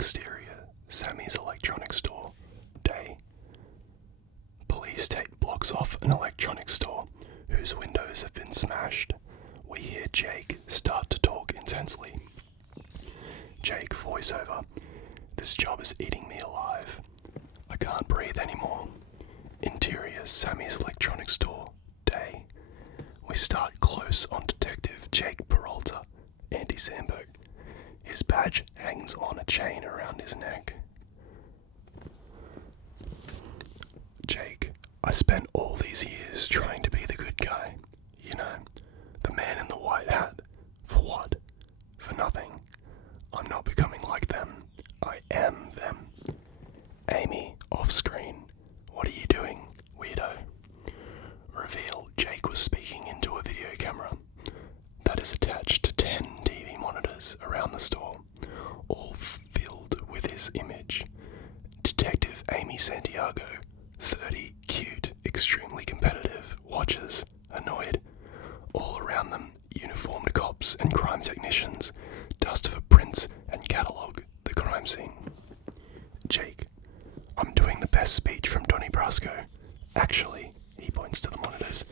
Exterior, Sammy's electronics store. Day. Police take blocks off an electronics store whose windows have been smashed. We hear Jake start to talk intensely. Jake voiceover. This job is eating me alive. I can't breathe anymore. Interior, Sammy's electronics store. Day. We start close on Detective Jake Peralta, Andy Samberg. His badge hangs on a chain around his neck. Jake, I spent all these years trying to be the good guy. You know, the man in the white hat. For what? For nothing. I'm not becoming like them. I am them. Amy, off screen. What are you doing, weirdo? Reveal, Jake was speaking into a video camera that is attached to 10 TV monitors around the store, all filled with his image. Detective Amy Santiago, 30, cute, extremely competitive, watches, annoyed. All around them, uniformed cops and crime technicians dust for prints and catalogue the crime scene. Jake, I'm doing the best speech from Donnie Brasco. Actually, he points to the monitors.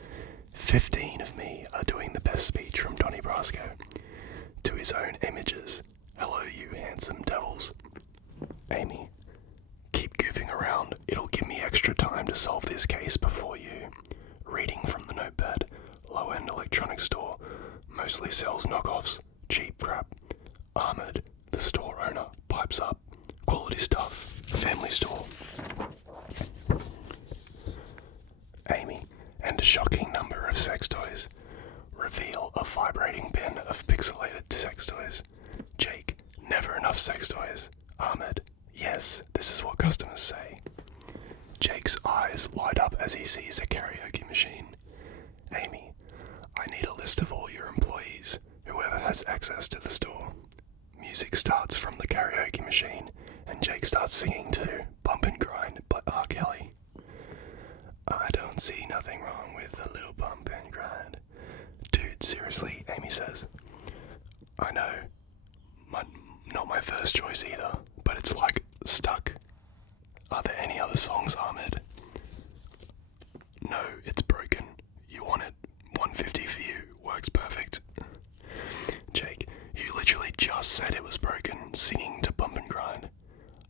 15 of me are doing the best speech from Donnie Brasco. To his own images. Hello, you handsome devils. Amy, keep goofing around. It'll give me extra time to solve this case before you. Reading from the notepad. Low-end electronics store. Mostly sells knockoffs. Cheap crap. Ahmed, the store owner, pipes up. Quality stuff. Family store. Amy, and a shocking number of sex toys. Reveal a vibrating bin of pixelated sex toys. Jake, never enough sex toys. Ahmed, yes, this is what customers say. Jake's eyes light up as he sees a karaoke machine. Amy, I need a list of all your employees, whoever has access to the store. Music starts from the karaoke machine, and Jake starts singing to Bump and Grind by R. Kelly. I don't see nothing wrong with a little bump and grind. Dude, seriously, Amy says. I know. Not my first choice either, but it's like stuck. Are there any other songs, Ahmed? No, it's broken. You want it. 150 for you. Works perfect. Jake, you literally just said it was broken, singing to Bump and Grind.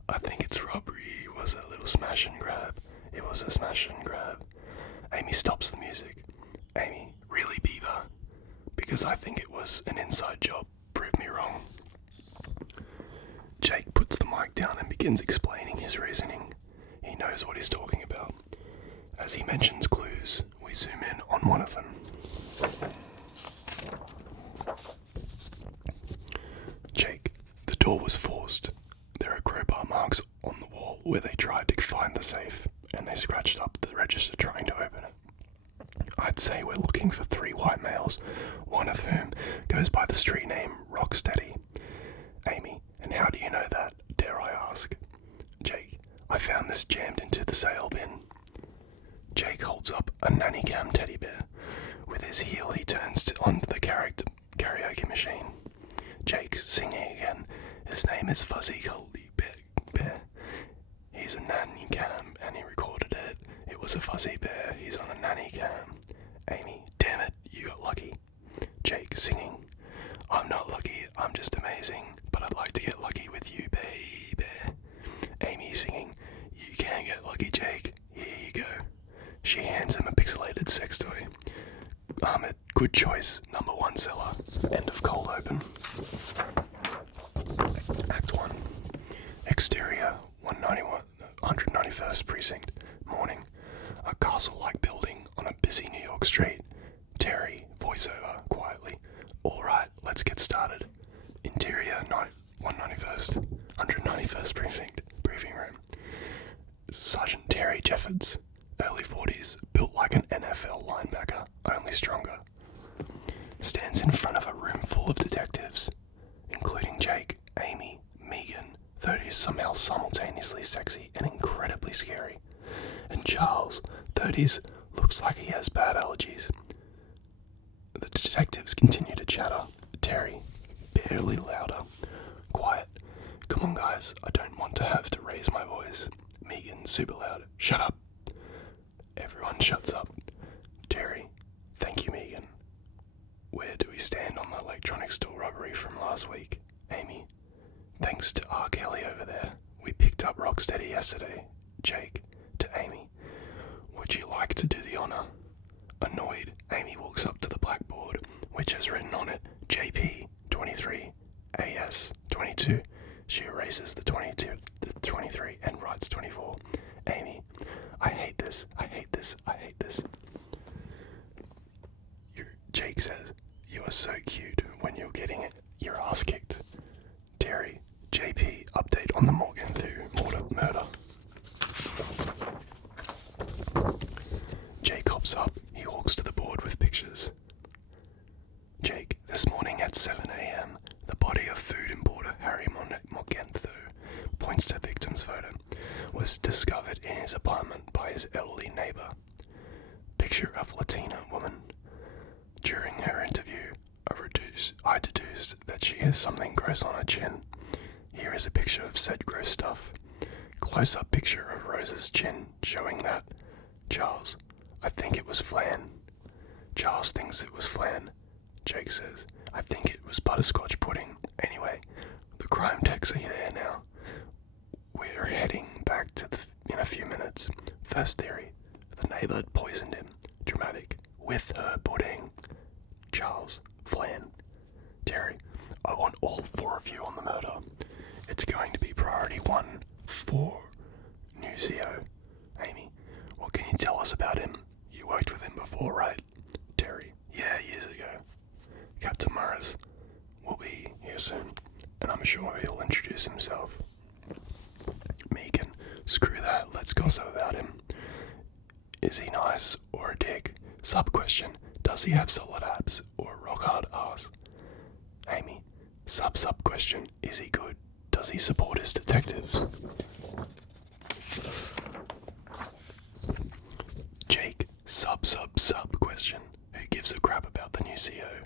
I think it's robbery was a little smash and grab. It was a smash and grab. Amy stops the music. Amy, really, Beaver? Because I think it was an inside job. Prove me wrong. Jake puts the mic down and begins explaining his reasoning. He knows what he's talking about. As he mentions clues, we zoom in on one of them. Jake, the door was forced. There are crowbar marks on the wall where they tried to find the safe, and they scratched up the register trying to open it. I'd say we're looking for 3 white males, one of whom goes by the street name Rocksteady. Amy, and how do you know that, dare I ask? Jake, I found this jammed into the sale bin. Jake holds up a nanny cam teddy bear. With his heel he turns onto the karaoke machine. Jake, singing again. His name is Fuzzy Goldie Bear. He's a nanny cam and he recorded it. It was a fuzzy bear. He's on a nanny cam. Amy, damn it, you got lucky. Jake, singing. I'm not lucky, I'm just amazing, but I'd like to get lucky with you, baby. Amy, singing. You can get lucky, Jake. Here you go. She hands him a pixelated sex toy. Ahmed, good choice. Number 1 seller. End of cold open. Act 1. Exterior, 191st Precinct. Morning. A castle-like building on a busy New York street. Terry, voiceover, quietly. Alright, let's get started. Interior, 191st Precinct. Briefing room. Sergeant Terry Jeffords, early 40s, built like an NFL linebacker, only stronger. Stands in front of a room full of detectives, including Jake, Amy, Meghan, 30s somehow simultaneously sexy and incredibly scary. And Charles, 30s, looks like he has bad allergies. The detectives continue to chatter. Terry, barely louder. Quiet. Come on, guys, I want to have to raise my voice. Megan, super loud. Shut up. Everyone shuts up. Terry, thank you, Megan. Where do we stand on the electronic store robbery from last week? Amy, thanks to R. Kelly over there. We picked up Rocksteady yesterday. Jake, to Amy. Would you like to do the honour? Annoyed, Amy walks up to the blackboard, which has written on it JP 23, AS 22. She erases the 23 and writes 24. Amy, I hate this. Jake says, you are so cute when you're getting your ass kicked. Terry, JP, update on the Morgan murder. Jake hops up. He walks to the board with pictures. Jake, this morning at 7 a.m., the body of food importer Harry Morgentho, points to victim's photo, was discovered in his apartment by his elderly neighbour. Picture of Latina woman. During her interview, I deduced that she has something gross on her chin. Here is a picture of said gross stuff. Close-up picture of Rosa's chin, showing that. Charles, I think it was flan. Charles thinks it was flan. Jake says, I think it was butterscotch pudding. Anyway, the crime techs are there now. We're heading back in a few minutes. First theory, the neighbour had poisoned him. Dramatic. With her pudding. Charles, flan. Terry, I want all 4 of you on the murder. It's going to be priority 1 for new CEO. Amy, what can you tell us about him? You worked with him before, right? Terry, yeah, years ago. Captain Morris will be here soon, and I'm sure he'll introduce himself. Megan, screw that, let's gossip about him. Is he nice or a dick? Sub-question, does he have solid abs or a rock-hard ass? Amy, sub-question, is he good? Does he support his detectives? Jake, sub-question, who gives a crap about the new CEO?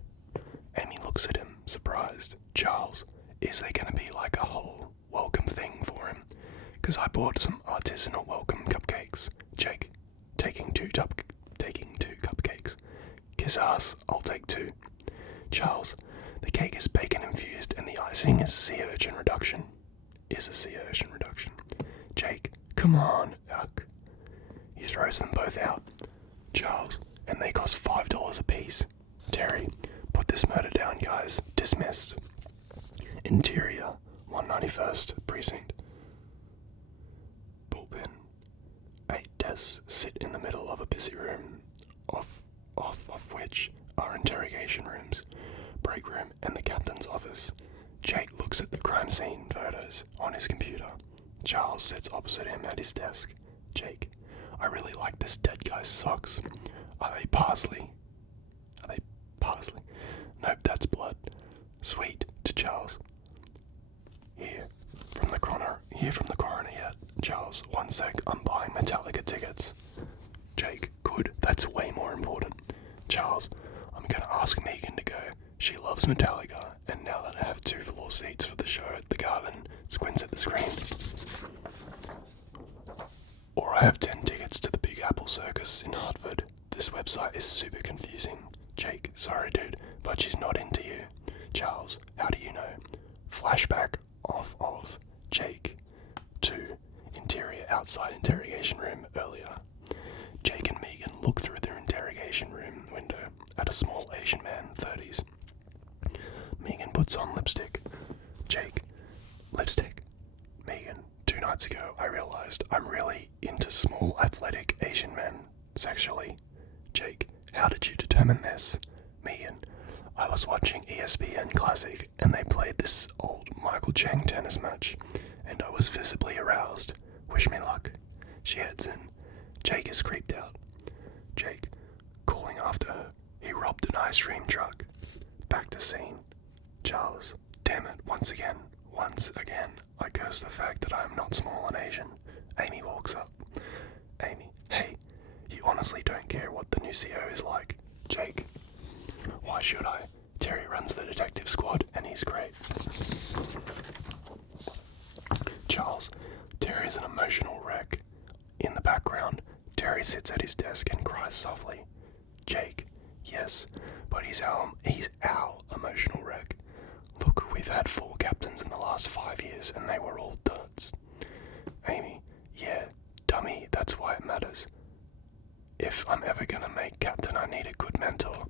Amy looks at him, surprised. Charles, is there going to be like a whole welcome thing for him? Because I bought some artisanal welcome cupcakes. Jake, taking two cupcakes. Kiss ass, I'll take 2. Charles, the cake is bacon infused and the icing is a sea urchin reduction. Jake, come on, yuck. He throws them both out. Charles, and they cost $5 a piece. Terry, put this murder down, guys. Dismissed. Interior, 191st Precinct. Bullpen. 8 desks sit in the middle of a busy room, off of which are interrogation rooms, break room, and the captain's office. Jake looks at the crime scene photos on his computer. Charles sits opposite him at his desk. Jake, I really like this dead guy's socks. Are they parsley? Nope, that's blood. Sweet, to Charles. Here from the coroner yet. Charles, 1 sec, I'm buying Metallica tickets. Jake, good, that's way more important. Charles, I'm gonna ask Megan to go. She loves Metallica, and now that I have 2 floor seats for the show at the Garden, squints at the screen. Or I have 10 tickets to the Big Apple Circus in Hartford. This website is super confusing. Jake, sorry dude, but she's not into you. Charles, how do you know? Flashback off of Jake to interior outside interrogation room earlier. Jake and Megan look through their interrogation room window at a small Asian man, 30s. Megan puts on lipstick. Jake, lipstick. Megan, 2 nights ago I realized I'm really into small athletic Asian men sexually. Jake, how did you determine this? Megan, I was watching ESPN Classic and they played this old Michael Chang tennis match and I was visibly aroused. Wish me luck. She heads in. Jake is creeped out. Jake, calling after her. He robbed an ice cream truck. Back to scene. Charles, damn it, once again, I curse the fact that I am not small and Asian. Amy walks up. Amy, hey, you honestly don't care what the new CEO is like. Jake, why should I? Terry runs the detective squad and he's great. Charles Morales, Terry is an emotional wreck. In the background, Terry sits at his desk and cries softly. Jake, yes, but he's our emotional wreck. Look, we've had 4 captains in the last 5 years and they were all duds. Amy, yeah, dummy, that's why it matters. If I'm ever gonna make captain, I need a good mentor.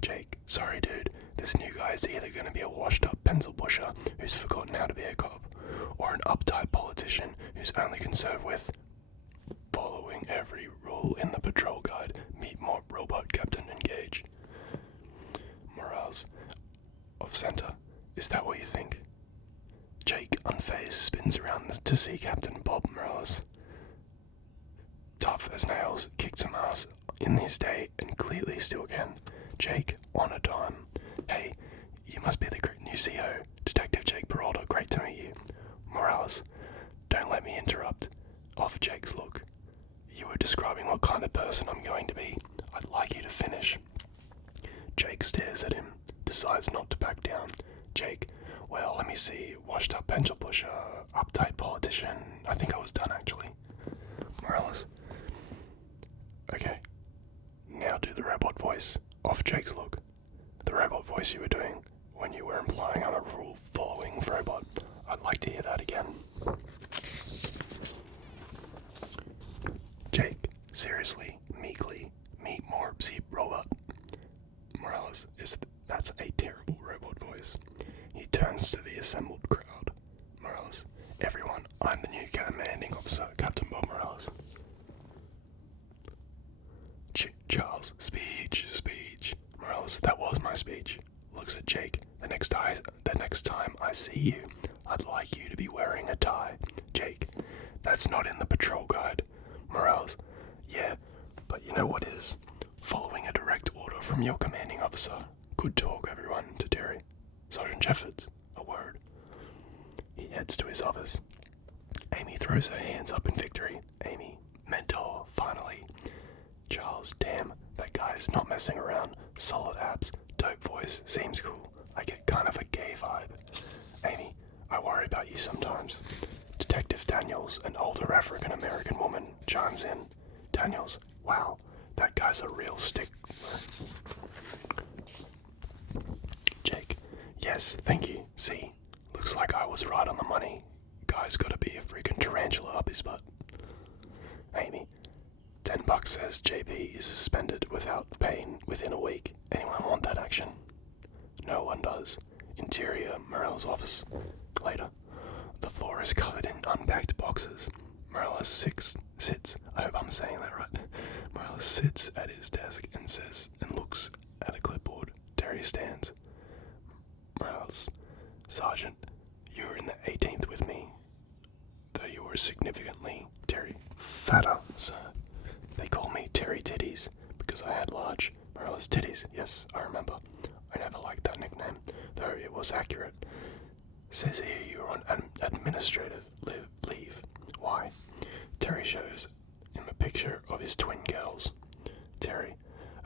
Jake, sorry dude, this new guy is either gonna be a washed up pencil pusher who's forgotten how to be a cop, or an uptight politician who's only concerned with following every rule in the patrol guide. Meet more robot captain engaged. Morales, off center, is that what you think? Jake, unfazed, spins around to see Captain Bob Morales. Tough as nails, kicked some ass in his day and clearly still can. Jake, on a dime. Hey, you must be the new CO, Detective Jake Peralta, great to meet you. Morales, don't let me interrupt. Off Jake's look. You were describing what kind of person I'm going to be. I'd like you to finish. Jake stares at him, decides not to back down. Jake, well, let me see. Washed up pencil pusher, uptight politician. I think I was done actually. Morales. Okay. Now do the robot voice. Off Jake's look. The robot voice you were doing when you were implying I'm a rule-following robot. I'd like to hear that again. Jake, seriously, meekly, meet more robot. Morales, that's a terrible robot voice. He turns to the assembled crowd. Morales, everyone, I'm the new commanding officer, Captain Bob Morales. Charles, speech. Morales, that was my speech. Looks at Jake. The next time I see you, I'd like you to be wearing a tie. Jake, that's not in the patrol guide. Morales, yeah, but you know what is? Following a direct order from your commanding officer. Good talk, everyone, to Terry. Sergeant Jeffords, a word. He heads to his office. Amy throws her hands up in victory. Amy, mentor, finally. Charles, damn, that guy's not messing around. Solid abs, dope voice, seems cool. I get kind of a gay vibe. Amy, I worry about you sometimes. Detective Daniels, an older African-American woman, chimes in. Daniels, wow, that guy's a real stickler. Jake, yes, thank you. See, looks like I was right on the money. Guy's gotta be a freaking tarantula up his butt. Amy, $10 says JP is suspended without pain within a week. Anyone want that action? No one does. Interior, Morales' office. Later. The floor is covered in unpacked boxes. Morales sits. I hope I'm saying that right. Morales sits at his desk and looks at a clipboard. Terry stands. Morales, Sergeant, you were in the 18th with me, though you were significantly, Terry, fatter, sir. They call me Terry Titties because I had large Morales titties. Yes, I remember. I never liked that nickname, though it was accurate. Says here you were on administrative leave. Why? Terry shows him a picture of his twin girls. Terry,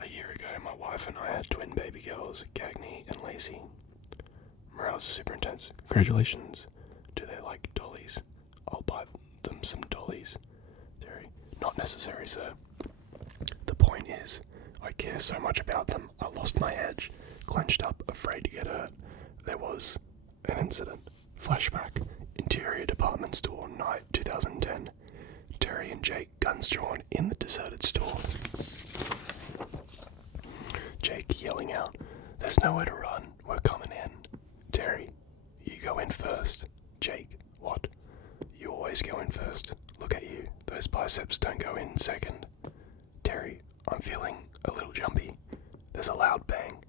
a year ago my wife and I had twin baby girls, Gagny and Lacey. Morales super intense. Congratulations. Do they like dollies? I'll buy them some dollies. Terry, not necessary, sir. The point is, I care so much about them, I lost my edge. Clenched up, afraid to get hurt. There was an incident. Flashback. Interior department store, night 2010. Terry and Jake, guns drawn, in the deserted store. Jake yelling out, there's nowhere to run, we're coming in. Terry, you go in first. Jake, what? You always go in first. Look at you, those biceps don't go in second. Terry, I'm feeling a little jumpy. There's a loud bang.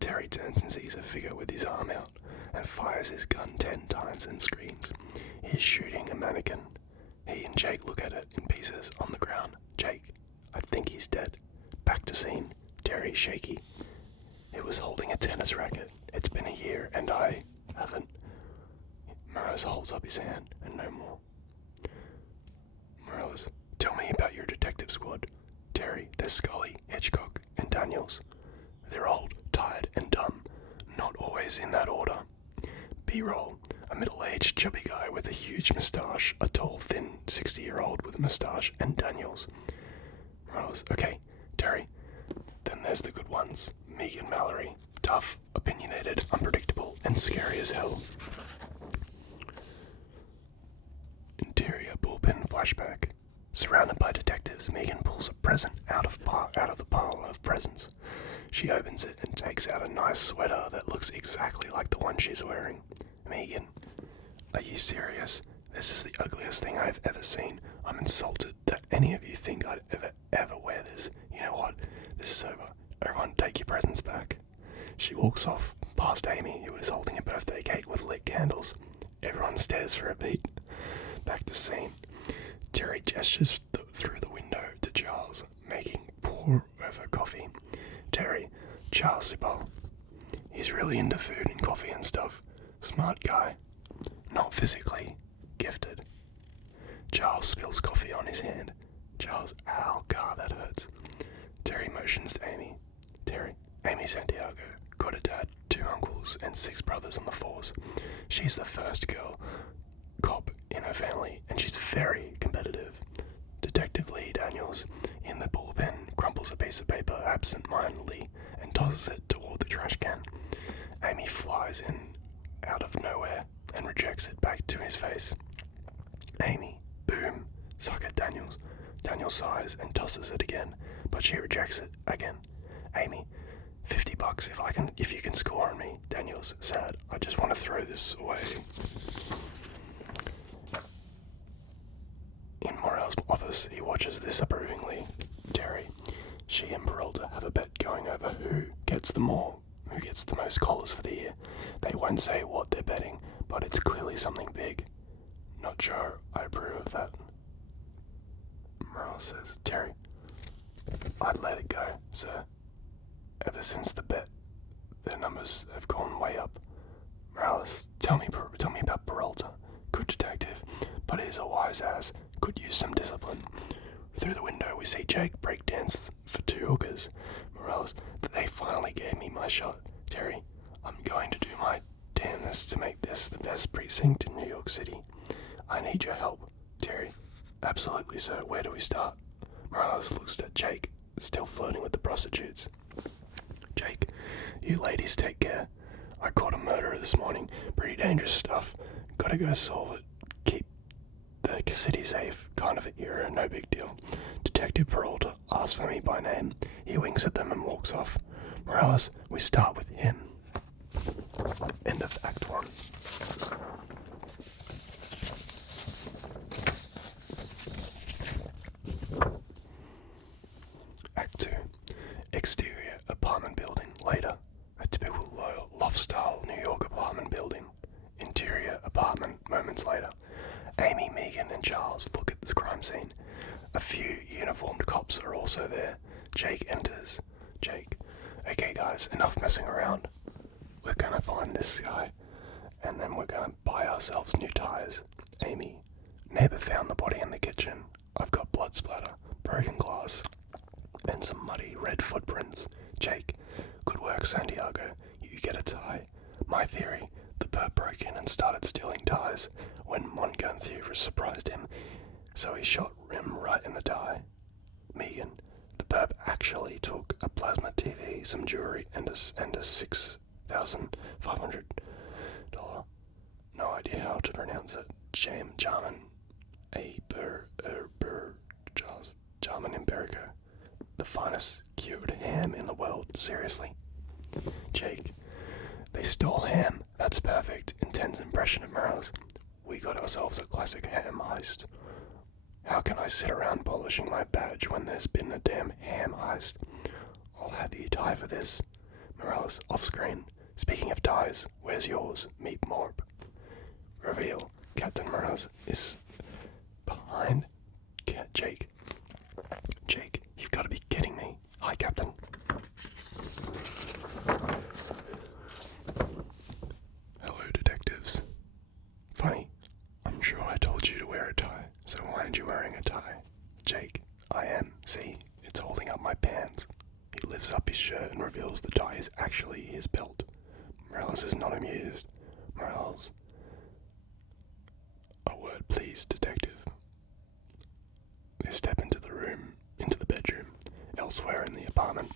Terry turns and sees a figure with his arm out and fires his gun 10 times and screams. He's shooting a mannequin. He and Jake look at it in pieces on the ground. Jake, I think he's dead. Back to scene. Terry, shaky. He was holding a tennis racket. It's been a year and I haven't. Morales holds up his hand and no more. Morales, tell me about your detective squad. Terry, there's Scully, Hitchcock, and Daniels. They're old, tired, and dumb. Not always in that order. B-roll. A middle-aged chubby guy with a huge moustache, a tall, thin 60-year-old with a moustache, and Daniels. Morales, okay, Terry. Then there's the good ones. Megan Mallory, tough, opinionated, unpredictable, and scary as hell. Interior bullpen flashback. Surrounded by detectives, Megan pulls a present out of the pile of presents. She opens it and takes out a nice sweater that looks exactly like the one she's wearing. Megan, are you serious? This is the ugliest thing I've ever seen. I'm insulted that any of you think I'd ever wear this. You know what? This is over. Everyone take your presents back. She walks off, past Amy, who is holding a birthday cake with lit candles. Everyone stares for a beat. Back to scene. Terry gestures through the window to Charles, making pour over coffee. Terry, Charles Sipol. He's really into food and coffee and stuff. Smart guy. Not physically gifted. Charles spills coffee on his hand. Charles, ow, God, that hurts. Terry motions to Amy. Terry, Amy Santiago. Got a dad, 2 uncles, and 6 brothers on the force. She's the first girl cop in her family, and she's very competitive. Detective Lee Daniels, in the bullpen, crumples a piece of paper absent-mindedly and tosses it toward the trash can. Amy flies in out of nowhere and rejects it back to his face. Amy, boom, sucker Daniels. Daniel sighs and tosses it again, but she rejects it again. Amy, $50 if you can score on me. Daniels, sad. I just want to throw this away. In Morel's office, he watches this approvingly. Terry, she and Peralta have a bet going over who gets the most collars for the year. They won't say what they're betting, but it's clearly something big. Not sure I approve of that. Morel says, Terry, I'd let it go, sir. Ever since the bet, their numbers have gone way up. Morales, tell me about Peralta. Good detective, but he's a wise ass. Could use some discipline. Through the window, we see Jake breakdance for 2 hookers. Morales, they finally gave me my shot. Terry, I'm going to do my damnedest to make this the best precinct in New York City. I need your help. Terry, absolutely, sir. Where do we start? Morales looks at Jake, still flirting with the prostitutes. Jake, you ladies take care. I caught a murderer this morning. Pretty dangerous stuff. Gotta go solve it. Keep the city safe. Kind of a hero, no big deal. Detective Peralta asks for me by name. He winks at them and walks off. Morales, we start with him. End of Act 1. Act 2. Exterior apartment building. Later. A typical loft-style New York apartment building. Interior apartment. Moments later. Amy, Megan, and Charles look at the crime scene. A few uniformed cops are also there. Jake enters. Jake. Okay guys, enough messing around. We're gonna find this guy, and then we're gonna buy ourselves new ties. Amy. Neighbor found the body in the kitchen. I've got blood splatter, broken glass, and some muddy red footprints. Jake. Good work, Santiago. You get a tie. My theory. The perp broke in and started stealing ties when one gun thief surprised him, so he shot him right in the tie. Megan. The perp actually took a plasma TV, some jewelry, and a $6,500. No idea how to pronounce it. Jarman Iberico. The finest cured ham in the world. Seriously. Jake. They stole ham. That's perfect. Intense impression of Morales. We got ourselves a classic ham heist. How can I sit around polishing my badge when there's been a damn ham heist? I'll have you tie for this. Morales, off screen. Speaking of ties, where's yours? Meet Morb. Reveal. Captain Morales is behind Jake. Jake, you've got to be kidding me. Hi, Captain. Hello, detectives. Funny. I'm sure I told you to wear a tie, so why aren't you wearing a tie? Jake, I am. See, it's holding up my pants. He lifts up his shirt and reveals the tie is actually his belt. Morales is not amused. Morales, police detective. They step into the bedroom, elsewhere in the apartment.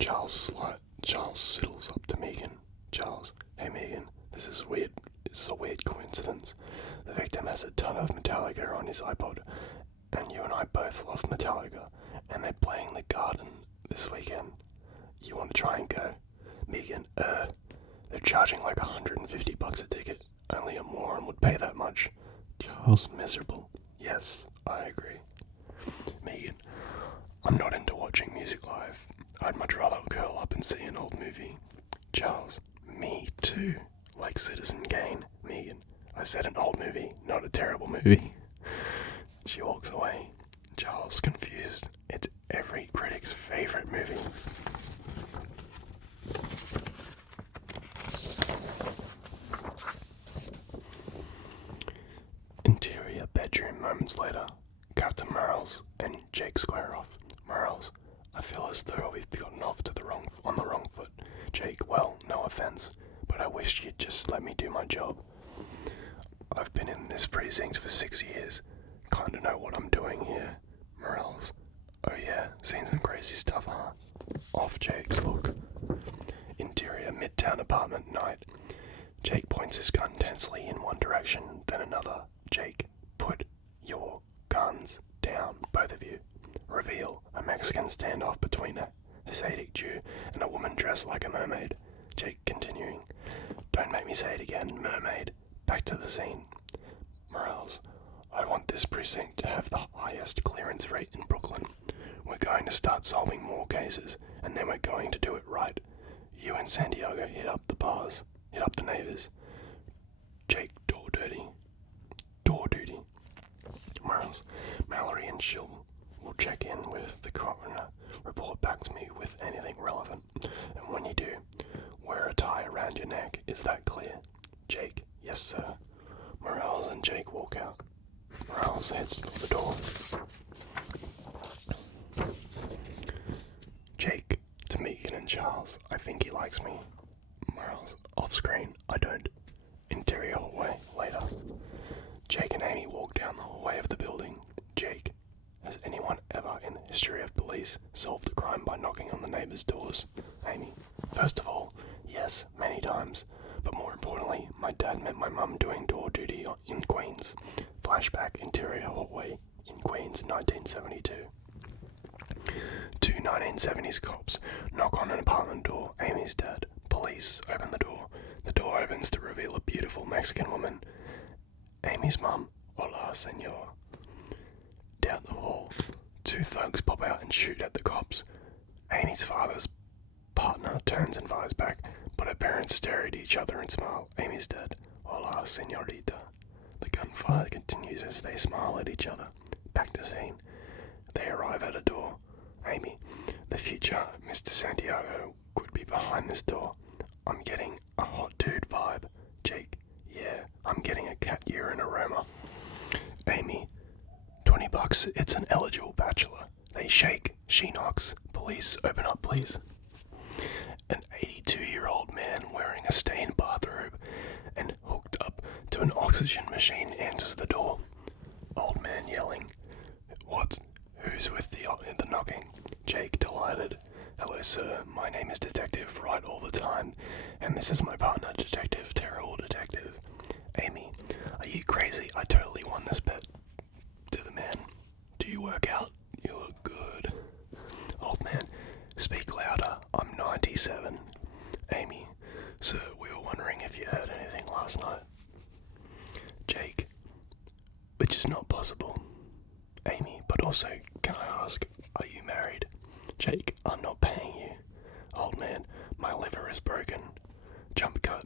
Charles sidles up to Meghan. Charles, hey Meghan, this is weird. It's a weird coincidence. The victim has a ton of Metallica on his iPod, and you and I both love Metallica, and they're playing the Garden this weekend. You want to try and go? Meghan, they're charging like $150 a ticket. Only a moron would pay that much. Charles, miserable. Yes, I agree. Meghan, I'm not into watching music live. I'd much rather curl up and see an old movie. Charles, me too. Like Citizen Kane. Meghan, I said an old movie, not a terrible movie. She walks away. Charles, confused. It's every critic's favourite movie. Interior bedroom moments later. Captain Merrill's and Jake square off. Merrill's, I feel as though we've gotten off on the wrong foot. Jake, well, no offense, but I wish you'd just let me do my job. I've been in this precinct for 6 years. Kinda know what I'm doing here. Merrill's, oh yeah, seen some crazy stuff, huh? Off Jake's look. Interior midtown apartment night. Jake points his gun tensely in one direction, then another. Jake, put your guns down, both of you. Reveal a Mexican standoff between a Hasidic Jew and a woman dressed like a mermaid. Jake continuing. Don't make me say it again, mermaid. Back to the scene. Morales, I want this precinct to have the highest clearance rate in Brooklyn. We're going to start solving more cases, and then we're going to do it right. You and Santiago hit up the bars, hit up the neighbors. Jake, door duty. Morales, Mallory and Shill will check in with the coroner. Report back to me with anything relevant. And when you do, wear a tie around your neck. Is that clear? Jake, yes sir. Morales and Jake walk out. Morales heads for the door. Jake, to Meghan and Charles, I think he likes me. Morales, off screen, I don't. Interior hallway, later. Jake and Amy walk down the hallway of the building. Jake, has anyone ever in the history of police solved a crime by knocking on the neighbors' doors? Amy, first of all, yes, many times. But more importantly, my dad met my mum doing door duty in Queens. Flashback, interior hallway in Queens, 1972. Two 1970s cops knock on an apartment door. Amy's dad. Police open the door. The door opens to reveal a beautiful Mexican woman. Amy's mum. Hola, senor. Down the hall, two thugs pop out and shoot at the cops. Amy's father's partner turns and fires back, but her parents stare at each other and smile. Amy's dead. Hola, senorita. The gunfire continues as they smile at each other. Back to scene. They arrive at a door. Amy, the future Mr. Santiago could be behind this door. I'm getting a hot dude vibe. Jake, yeah, I'm getting a cat urine aroma. Amy, $20, it's an eligible bachelor. They shake, she knocks. Police, open up please. An 82-year-old man wearing a stained bathrobe and hooked up to an oxygen machine answers the door. Old man yelling, what? Who's with the knocking? Jake, delighted. Hello sir, my name is Detective Right All the Time, and this is my partner, Detective Terrible Detective. Amy, are you crazy? I totally won this bet. To the man, do you work out? You look good. Old man, speak louder, I'm 97. Amy, sir, we were wondering if you heard anything last night. Jake, which is not possible. Amy, but also, can I ask, are you married? Jake, I'm not paying you. Old man, my liver is broken. Jump cut.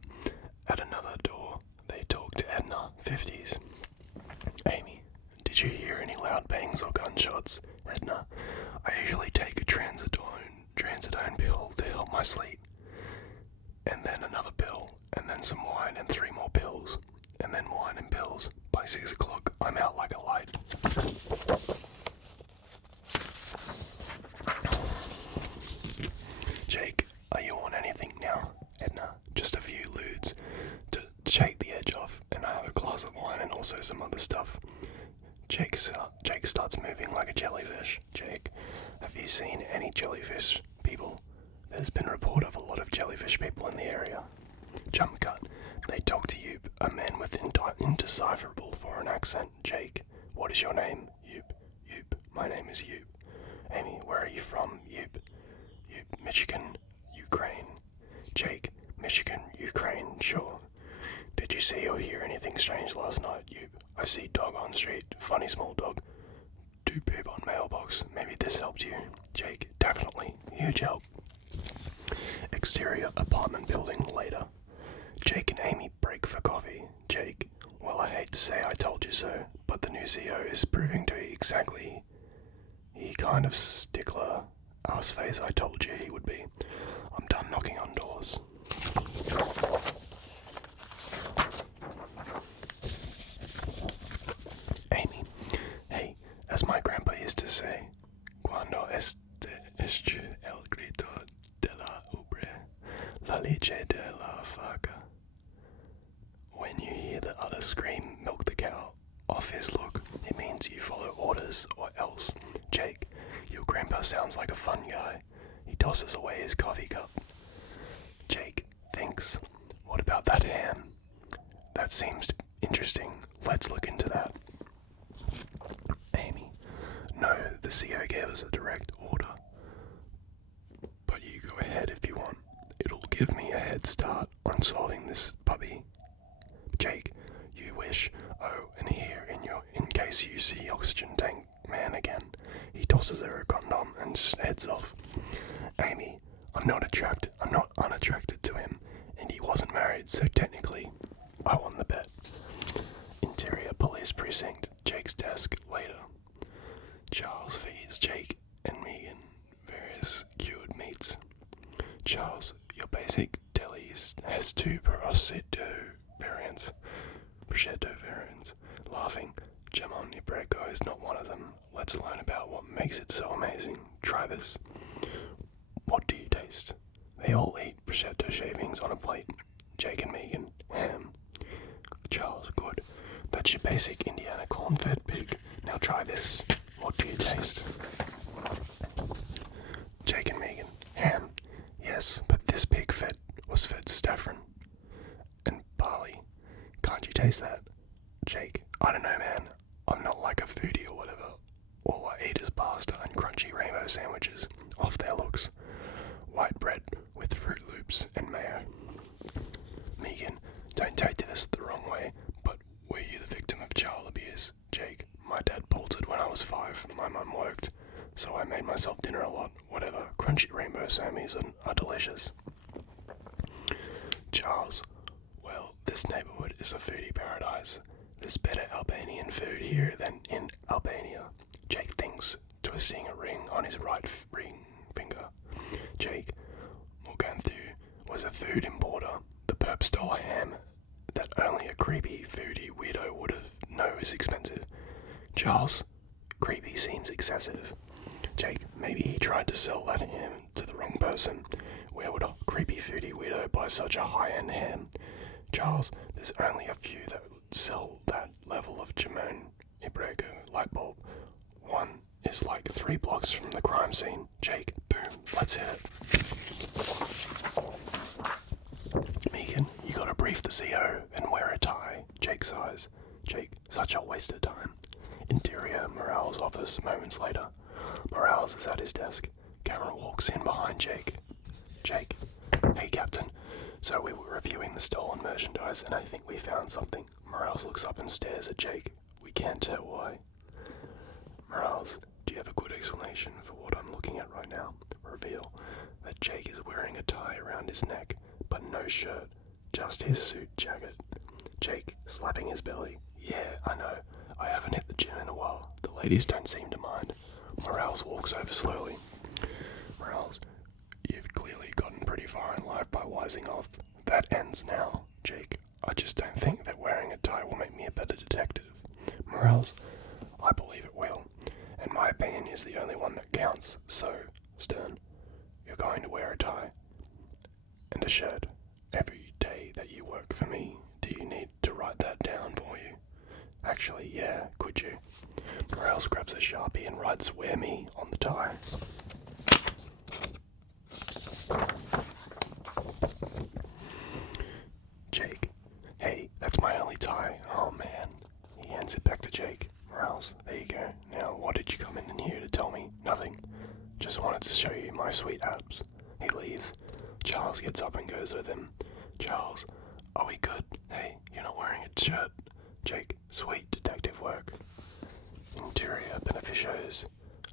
At another door, they talk to Edna, 50s. Amy, did you hear any loud bangs or gunshots? Edna, I usually take a trazodone pill to help my sleep. And then another pill, and then some wine and 3 more pills. And then wine and pills. By 6 o'clock, I'm out like a light. Jake, are you on anything now? Edna, just a few ludes to shake the edge off, and I have a glass of wine and also some British people in the area. Jump cut. They talk to you, a man with indecipherable foreign accent. Jake, what is your name? Yoop. My name is Yoop. Amy, where are you from? Yoop, Michigan, Ukraine. Jake, Michigan, Ukraine, sure. Did you see or hear anything strange last night? Yoop, I see dog on street, funny small dog. 2 poop on mailbox, maybe this helped you. Jake, definitely, huge help. Exterior apartment building later. Jake and Amy break for coffee. Jake, well, I hate to say I told you so, but the new CEO is proving to be exactly he kind of stickler ass face I told you he would be. I'm done knocking on doors. Amy, hey, as my grandpa used to say, cuando escuche el grito de la ubre, la leche de la vaca. When you hear the other scream, milk the cow, off his look, it means you follow orders or else. Jake, your grandpa sounds like a fun guy. He tosses away his coffee cup. Jake thinks, what about that ham? That seems interesting. Let's look into that. Amy, no, the CEO gave us a direct order. But you go ahead if you want. It'll give me a head start on solving this puppy. Jake, you wish. Oh, and here, in case you see oxygen tank man again. He tosses her a condom and heads off. Amy, I'm not unattracted to him, and he wasn't married, so technically, I won the bet. Interior police precinct, Jake's desk, later. Charles feeds Jake and Meghan various cured meats. Charles, your basic deli has 2 prosciutto variants. Laughing, jamon iberico is not one of them. Let's learn about what makes it so amazing. Try this. What do you taste? They all eat prosciutto shavings on a plate. Jake and Meghan, ham. Charles, good. That's your basic Indiana corn-fed pig. Now try this. What do you taste? Jake and Meghan, ham. Yes, but this pig was fed saffron and barley. Can't you taste that? Jake, I don't know, man. I'm not like a foodie or whatever. All I eat is pasta and crunchy rainbow sandwiches. Off their looks. White bread with Fruit Loops and mayo. Meghan, don't take this the wrong way, but were you the victim of child abuse? Jake, my dad bolted when I was 5. My mum worked, so I made myself dinner a lot. Whatever. Crunchy rainbow sammies are delicious. Charles, well, this neighborhood is a foodie paradise. There's better Albanian food here than in Albania. Jake thinks, twisting a ring on his right ring finger. Jake, Morganthu was a food importer. The perp stole a ham that only a creepy foodie weirdo would have known is expensive. Charles, creepy seems excessive. Jake, maybe he tried to sell that ham to the wrong person. Where would a creepy foodie weirdo buy such a high-end ham? Charles, there's only a few that would sell that level of jamon iberico light bulb. One is like 3 blocks from the crime scene. Jake, boom, let's hit it. Meghan, you gotta brief the CO and wear a tie. Jake sighs. Jake, such a waste of time. Interior, Morale's office, moments later. Morales is at his desk. Cameron walks in behind Jake. Jake, hey Captain. So we were reviewing the stolen merchandise and I think we found something. Morales looks up and stares at Jake. We can't tell why. Morales, do you have a good explanation for what I'm looking at right now? Reveal that Jake is wearing a tie around his neck, but no shirt, just his suit jacket. Jake, slapping his belly. Yeah, I know. I haven't hit the gym in a while. The ladies don't seem to mind. Morales walks over slowly. Morales, you've clearly gotten pretty far in life by wising off. That ends now. Jake, I just don't think that wearing a tie will make me a better detective. Morales, I believe it will. And my opinion is the only one that counts. So, Stern, you're going to wear a tie and a shirt every day that you work for me. Do you need to write that down for you? Actually, yeah, could you? Morales grabs a Sharpie and writes "Wear me" on the tie. photos with him. Charles, are we good? Hey, you're not wearing a shirt. Jake, sweet detective work. Interior beneficios.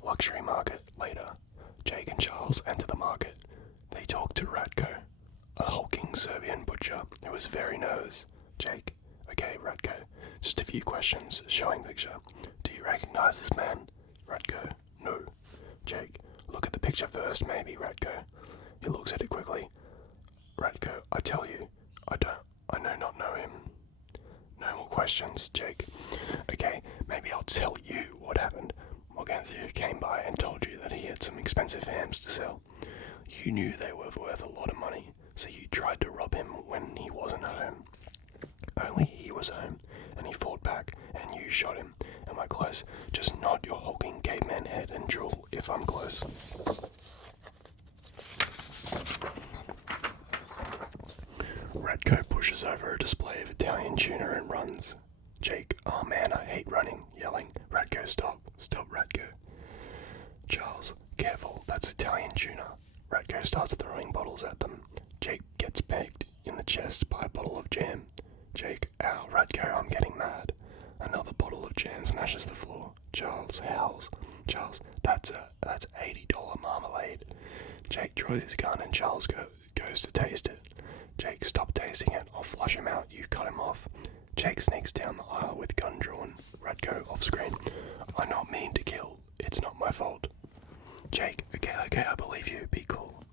Luxury market later. Jake and Charles enter the market. They talk to Radko, a hulking Serbian butcher who is very nervous. Jake, okay, Radko, just a few questions, showing picture. Do you recognize this man? Radko, no. Jake, look at the picture first, maybe, Radko. He looks at it quickly. Radko, I tell you, I not know him. No more questions, Jake. Okay, maybe I'll tell you what happened. Morganthia came by and told you that he had some expensive hams to sell. You knew they were worth a lot of money, so you tried to rob him when he wasn't home. Only he was home, and he fought back, and you shot him. Am I close? Just nod your hulking caveman head and drool if I'm close. Radko pushes over a display of Italian tuna and runs. Jake, oh man, I hate running, yelling, Radko, stop, stop, Radko. Charles, careful, that's Italian tuna. Radko starts throwing bottles at them. Jake gets pegged in the chest by a bottle of jam. Jake, ow, Radko, I'm getting mad. Another bottle of jam smashes the floor. Charles howls. Charles, that's $80 marmalade. Jake draws his gun and Charles goes to taste it. Jake, stop tasting it, I'll flush him out, you cut him off. Jake sneaks down the aisle with gun drawn. Radko off screen. I not mean to kill, it's not my fault. Jake, okay, I believe you, be cool.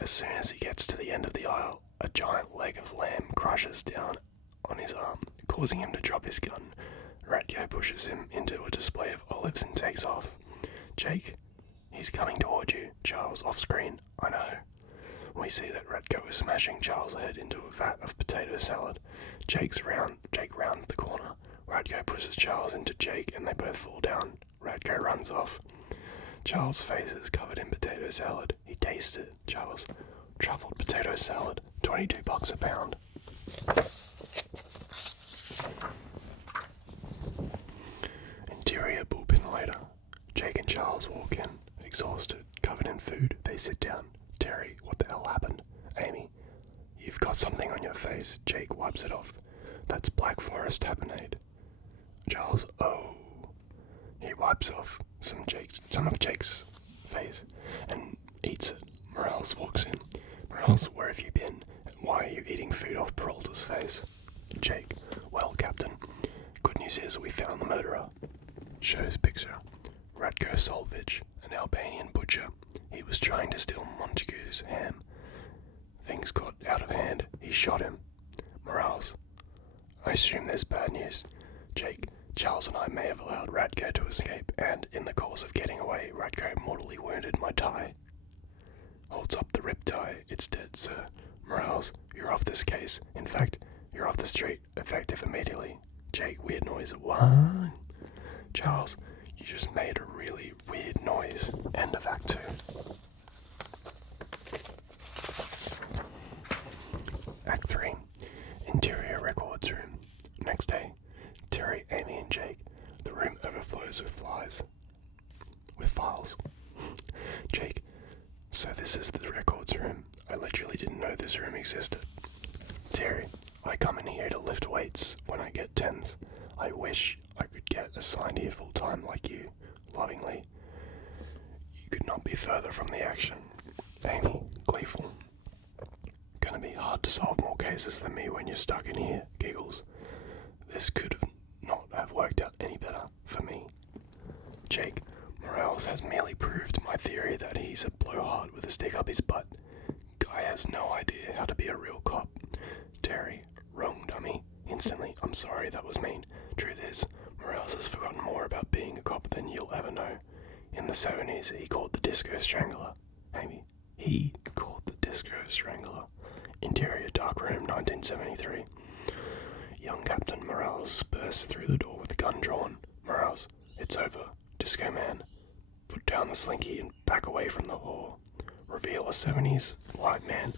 As soon as he gets to the end of the aisle, a giant leg of lamb crushes down on his arm, causing him to drop his gun. Radko pushes him into a display of olives and takes off. Jake, he's coming toward you. Charles off screen. I know. We see that Radko is smashing Charles' head into a vat of potato salad. Jake rounds the corner. Radko pushes Charles into Jake and they both fall down. Radko runs off. Charles' face is covered in potato salad. He tastes it. Charles, truffled potato salad, $22 a pound. Interior bullpen later. Jake and Charles walk in, exhausted, covered in food. They sit down. Terry, what the hell happened? Amy, you've got something on your face. Jake wipes it off. That's Black Forest tapenade. Charles, oh. He wipes off some of Jake's face and eats it. Morales walks in. Morales, where have you been? And why are you eating food off Peralta's face? Jake, well, Captain, good news is we found the murderer. Shows picture. Radko Solvich, an Albanian butcher. He was trying to steal Montague's ham. Things got out of hand. He shot him. Morales, I assume there's bad news. Jake, Charles and I may have allowed Radko to escape, and in the course of getting away, Radko mortally wounded my tie. Holds up the rib tie. It's dead, sir. Morales, you're off this case. In fact, you're off the street, effective immediately. Jake, weird noise. What? Charles, you just made a really weird noise. End of Act 2. Act 3. Interior records room. Next day. Terry, Amy, and Jake. The room overflows with files. Jake, so this is the records room. I literally didn't know this room existed. Terry, I come in here to lift weights when I get tens. I wish I could get assigned here full time like you. Lovingly. You could not be further from the action. Amy, gleeful. Gonna be hard to solve more cases than me when you're stuck in here. Giggles. This could not have worked out any better for me. Jake, Morales has merely proved my theory that he's a blowhard with a stick up his butt. Guy has no idea how to be a real cop. Terry, wrong, dummy. Instantly, I'm sorry, that was mean. Truth is, Morales has forgotten more about being a cop than you'll ever know. In the 70s, he called the Disco Strangler. Amy, he called the Disco Strangler. Interior dark room, 1973. Young Captain Morales bursts through the door with gun drawn. Morales, it's over. Disco man. Put down the slinky and back away from the whore. Reveal a 70s white man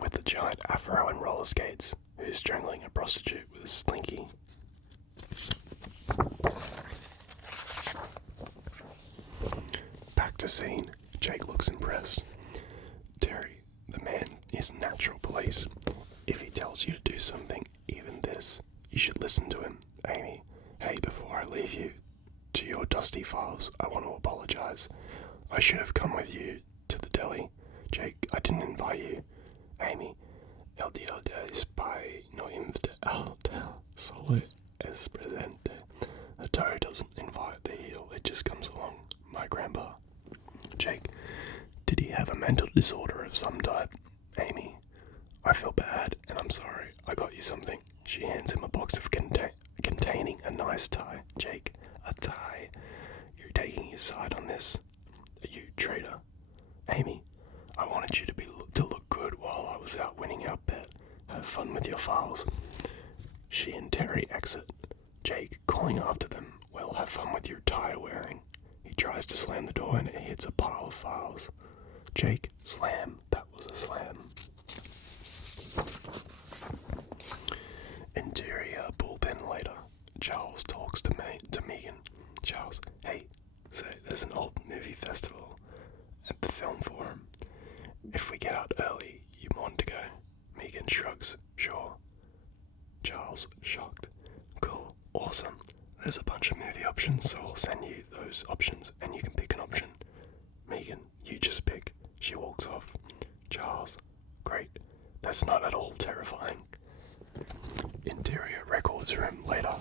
with a giant afro and roller skates who's strangling a prostitute with a slinky. Back to scene. Jake looks impressed. Terry, the man is natural police. If he tells you to do something, even this, you should listen to him. Amy, hey, before I leave you to your dusty files, I want to apologize. I should have come with you to the deli. Jake, I didn't invite you. Amy, el día de spy no invita al del solo es presente. The toe doesn't invite the heel, it just comes along. My grandpa. Jake, did he have a mental disorder of some type? Amy, I feel bad and I'm sorry. I got you something. She hands him a box of containing a nice tie. Jake, a tie? You're taking his side on this? You traitor. Amy, I wanted you to look good while I was out winning our bet. Have fun with your files. She and Terry exit. Jake, calling after them. Well, have fun with your tie wearing. He tries to slam the door and it hits a pile of files. Jake, slam. That was a slam. Interior bullpen later. Charles talks to Meghan. Charles, hey, so there's an old movie festival at the film forum. If we get out early, you want to go? Meghan shrugs. Sure. Charles, shocked. Cool. Awesome. There's a bunch of movie options, so I'll send you those options and you can pick an option. Meghan, you just pick. She walks off. Charles, great. That's not at all terrifying. Interior records room later.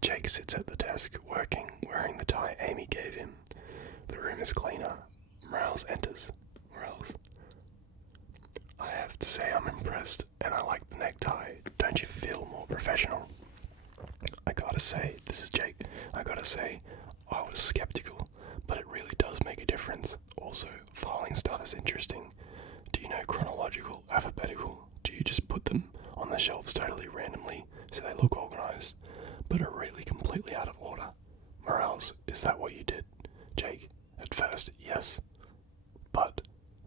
Jake sits at the desk, working, wearing the tie Amy gave him. The room is cleaner. Morales enters. Morales. I have to say I'm impressed, and I like the necktie. Don't you feel more professional? I gotta say, this is Jake. I gotta say, I was skeptical, but it really does make a difference. Also, filing stuff is interesting. Do you know chronological, alphabetical? Do you just put them on the shelves totally randomly so they look organized, but are really completely out of order? Morales, is that what you did? Jake, at first, yes. But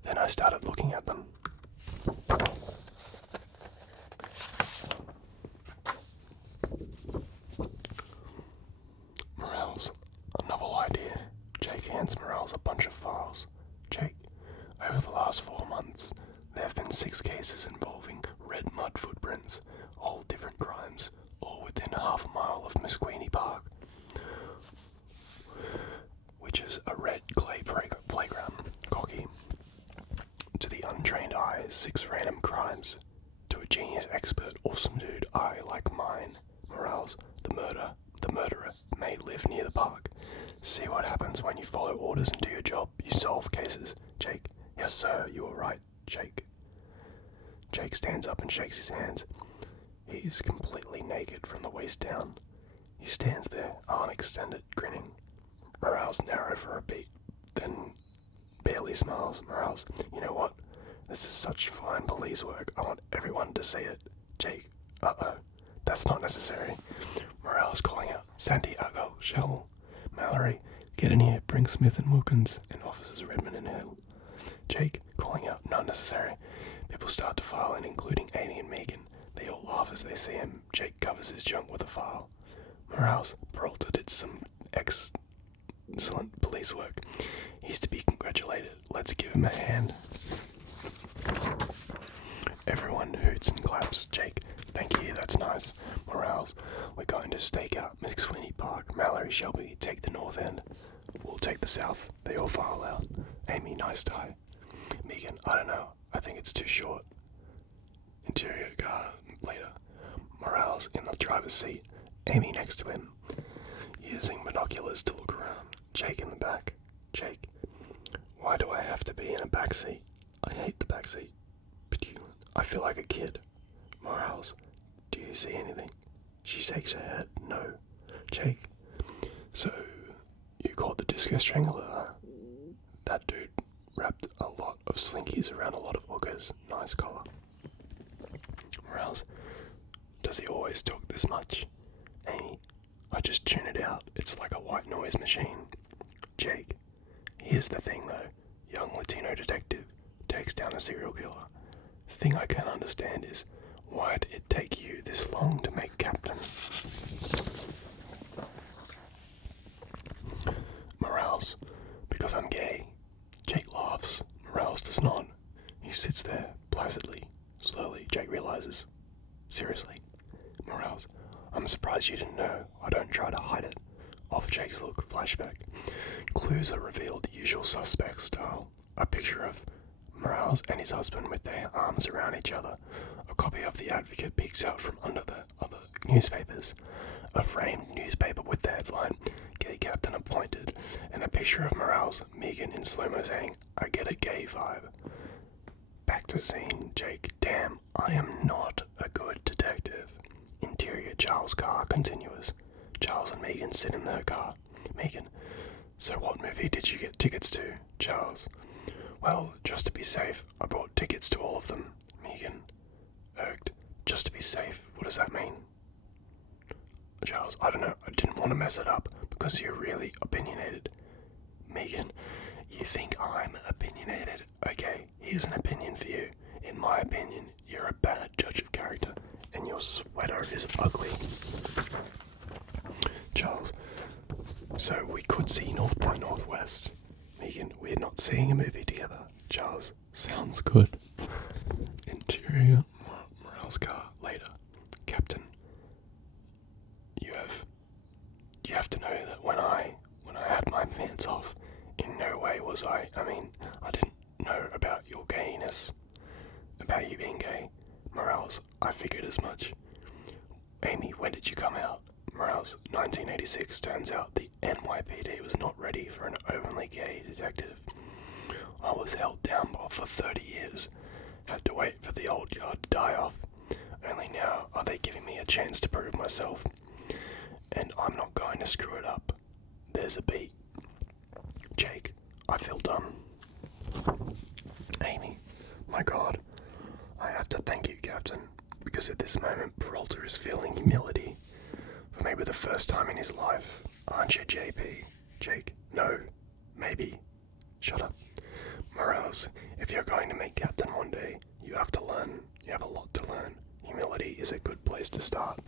then I started looking at them. Morales, a novel idea. Jake hands Morales a bunch of files. Jake, over the last 4 months, there have been 6 cases involving red mud footprints, all different crimes, all within half a mile of Mesquite Park, which is a red clay playground. Cocky. To the untrained eye, 6 random crimes. To a genius expert, awesome dude eye like mine, Morales, the murderer may live near the park. See what happens when you follow orders and do your job. You solve cases. Jake, yes sir, you are right, Jake. Jake stands up and shakes his hands. He is completely naked from the waist down. He stands there, arm extended, grinning. Morales narrow for a beat, then barely smiles. Morales, you know what? This is such fine police work. I want everyone to see it. Jake, uh-oh, that's not necessary. Morales calling out, Santiago, Shell, Mallory, get in here, bring Smith and Wilkins, and Officers Redmond and Hill. Jake calling out, not necessary. People start to file in, including Amy and Meghan. They all laugh as they see him. Jake covers his junk with a file. Morales, Peralta did some excellent police work. He's to be congratulated. Let's give him a hand. Everyone hoots and claps. Jake, thank you, that's nice. Morales, we're going to stake out Mesquite Park. Mallory, Shelby, take the north end. We'll take the south. They all file out. Amy, nice tie. Meghan, I don't know. I think it's too short. Interior car later. Morales in the driver's seat. Amy next to him, using binoculars to look around. Jake in the back. Jake, why do I have to be in a back seat? I hate the back seat. Petulant. I feel like a kid. Morales, do you see anything? She shakes her head. No. Jake, so you caught the disco strangler, huh? That dude wrapped a lot of slinkies around a lot of hookers. Nice collar. Morales, does he always talk this much? Amy, I just tune it out. It's like a white noise machine. Jake, here's the thing though. Young Latino detective takes down a serial killer. Thing I can't understand is, why did it take you this long to make captain? Morales, because I'm gay. Jake laughs. Morales does not. He sits there, placidly. Slowly, Jake realizes. Seriously. Morales, I'm surprised you didn't know. I don't try to hide it. Off Jake's look, flashback. Clues are revealed, usual suspect style. A picture of Morales and his husband with their arms around each other. A copy of The Advocate peeks out from under the other newspapers. A framed newspaper with the headline, Gay Captain Appointed, and a picture of Morales, Meghan in slow-mo saying, I get a gay vibe. Back to scene, Jake. Damn, I am not a good detective. Interior, Charles' car, continuous. Charles and Meghan sit in their car. Meghan, so what movie did you get tickets to? Charles, well, just to be safe, I bought tickets to all of them. Meghan, irked, just to be safe, what does that mean? Charles, I don't know, I didn't want to mess it up, because you're really opinionated. Meghan, you think I'm opinionated? Okay, here's an opinion for you. In my opinion, you're a bad judge of character, and your sweater is ugly. Charles, so we could see North by Northwest. Meghan, we're not seeing a movie together. Charles, sounds good. Interior, Morales' car, later. Captain, you have to know that when I had my pants off, in no way was I didn't know about your gayness, about you being gay. Morales, I figured as much. Amy, when did you come out? Morales, 1986. Turns out the NYPD was not ready for an openly gay detective. I was held down for 30 years. Had to wait for the old guard to die off. Only now are they giving me a chance to prove myself. And I'm not going to screw it up. There's a beat. Jake, I feel dumb. Amy, my God, I have to thank you, Captain, because at this moment Peralta is feeling humility. For maybe the first time in his life. Aren't you, JP? Jake, no, maybe. Shut up. Morales, if you're going to make captain one day, you have to learn. You have a lot to learn. Humility is a good place to start.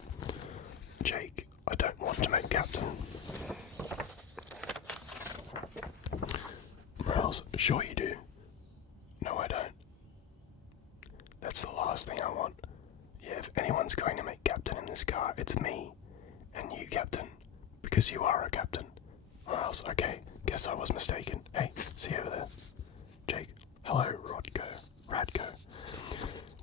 Jake, I don't want to make captain. Morales, sure you do. No, I don't. That's the last thing I want. Yeah, if anyone's going to make captain in this car, it's me. And you, Captain, because you are a captain. Morales, okay, guess I was mistaken. Hey, see you over there. Jake, hello, Radko.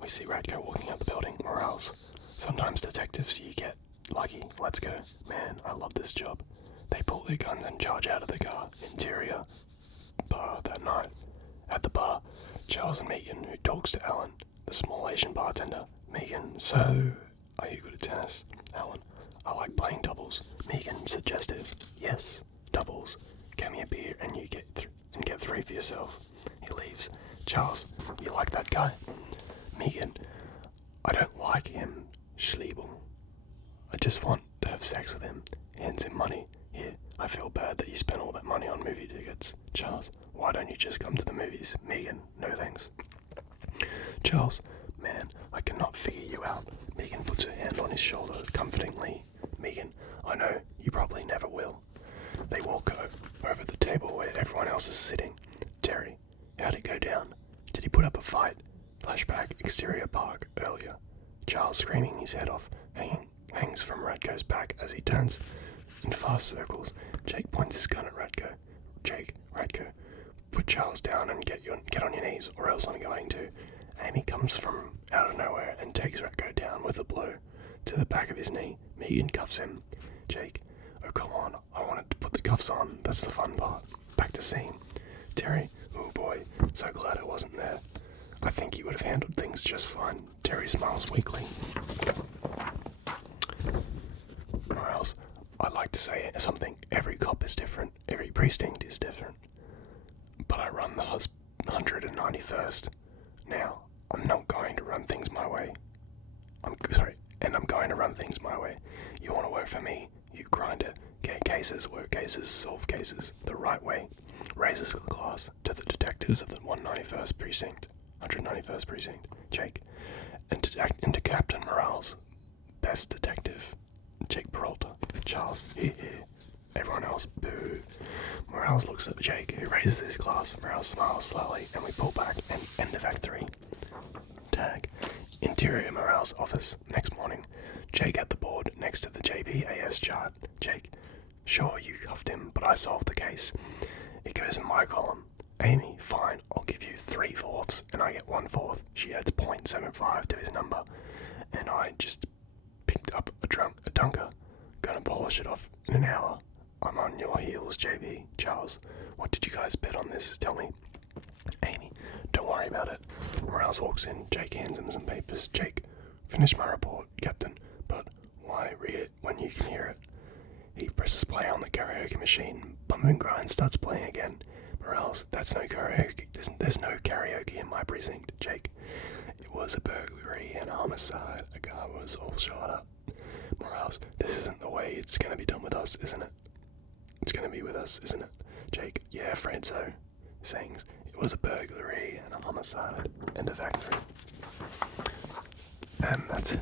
We see Radko walking out the building. Morales, sometimes detectives, you get lucky. Let's go. Man, I love this job. They pull their guns and charge out of the car. Interior bar that night. At the bar, Charles and Meghan, who talks to Alan, the small Asian bartender. Meghan, so, are you good at tennis? Alan, I like playing doubles. Meghan, suggestive. Yes, doubles. Get me a beer and you get get 3 for yourself. He leaves. Charles, you like that guy? Meghan, I don't like him, Schliebel. I just want to have sex with him. Hands him money. Here, I feel bad that you spent all that money on movie tickets. Charles, why don't you just come to the movies? Meghan, no thanks. Charles, man, I cannot figure you out. Meghan puts her hand on his shoulder comfortingly. Meghan, I know, you probably never will. They walk over the table where everyone else is sitting. Terry, how'd it go down? Did he put up a fight? Flashback, exterior park, earlier. Charles screaming his head off, hangs from Radko's back as he turns in fast circles. Jake points his gun at Radko. Jake, Radko, put Charles down and get on your knees, or else I'm going to. Amy comes from out of nowhere and takes Radko down with a blow to the back of his knee. Meghan cuffs him. Jake, oh come on, I wanted to put the cuffs on, that's the fun part. Back to scene. Terry, oh boy, so glad I wasn't there. I think he would have handled things just fine. Terry smiles weakly. Or else, I'd like to say something. Every cop is different. Every precinct is different. But I run the 191st. Now, I'm not going to run things my way. I'm going to run things my way. You want to work for me? You grind it. Get cases, work cases, solve cases the right way. Raises the glass to the detectives of the 191st precinct. Jake. And to Captain Morales, best detective. Jake Peralta. Charles, here. Everyone else, boo. Morales looks at Jake, who raises his glass. Morales smiles slowly, and we pull back and end of Act 3. Tag. Interior Morale's office. Next morning. Jake at the board next to the JPAS chart. Jake. Sure, you cuffed him, but I solved the case. It goes in my column. Amy, fine, I'll give you 3/4, and I get 1/4. She adds 0.75 to his number, and I just picked up a dunker. Gonna polish it off in an hour. I'm on your heels, JB. Charles, what did you guys bet on this? Tell me. Amy, don't worry about it. Morales walks in. Jake hands him some papers. Jake, finish my report, Captain, but why read it when you can hear it? He presses play on the karaoke machine. Bump and Grind starts playing again. Morales, that's no karaoke. There's no karaoke in my precinct. Jake, it was a burglary and a homicide. A guy was all shot up. Morales, this isn't the way it's gonna be done with us, isn't it? It's gonna be with us, isn't it? Jake, yeah, afraid so. Sings, it was a burglary and a homicide. End of Act 3. And that's it.